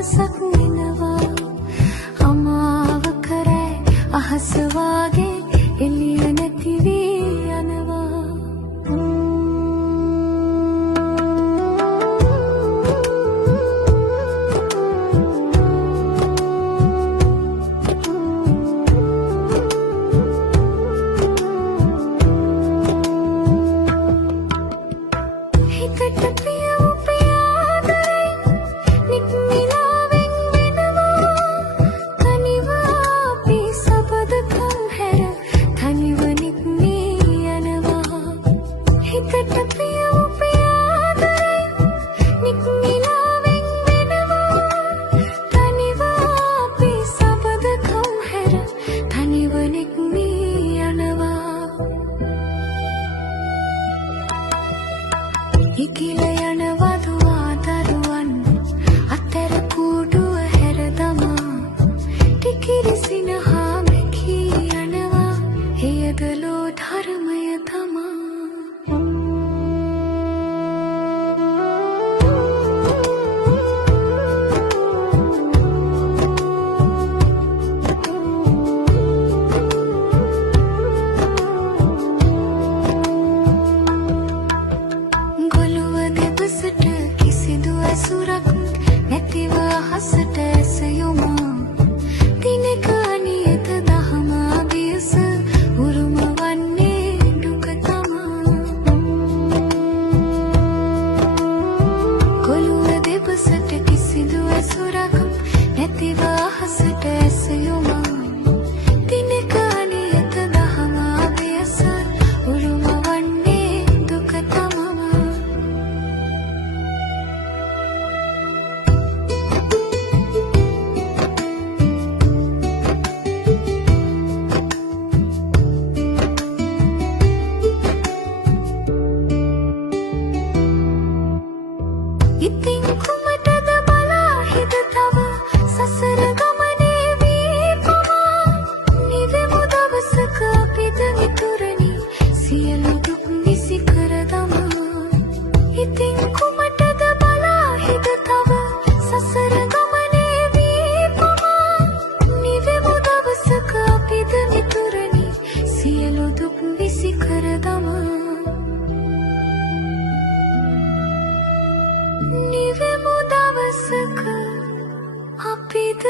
දවසක් එනවා අමාව කරේ අහස වාගේ එළිය නැති වී යනවා හිතට ප්‍රිය ඉකිල යනවා දුවා දරුවන් අතර කුඩුව හැර දමා ටිකිරි සිනහා මැකී යනවා හේදලෝ ධර්මය තමා සුරක් නැතිව හසට ඇසයුමා දිනක නියත දහම අභියස උරුම වන්නේ දුක තමා කොළුව දෙපසට කිසිදු ඇසුරක් නැතිව හසට ඇසයුමා දිනක නියත දහම අභියස උරුම වන්නේ දුක තමා ඉතින් කුමටද බලා හිත තව සසර ගමනේ වී පමා නිවෙමු දවසක අපිද මිතුරනි සියලු දුක් නිසි කර දමා ඉතින් කුමටද බලා හිත තව සසර ගමනේ වී පමා නිවෙමු දවසක අපිද මිතුරනි සියලු දුක් නිසි කර දමා නිවෙමු දවසක අපිද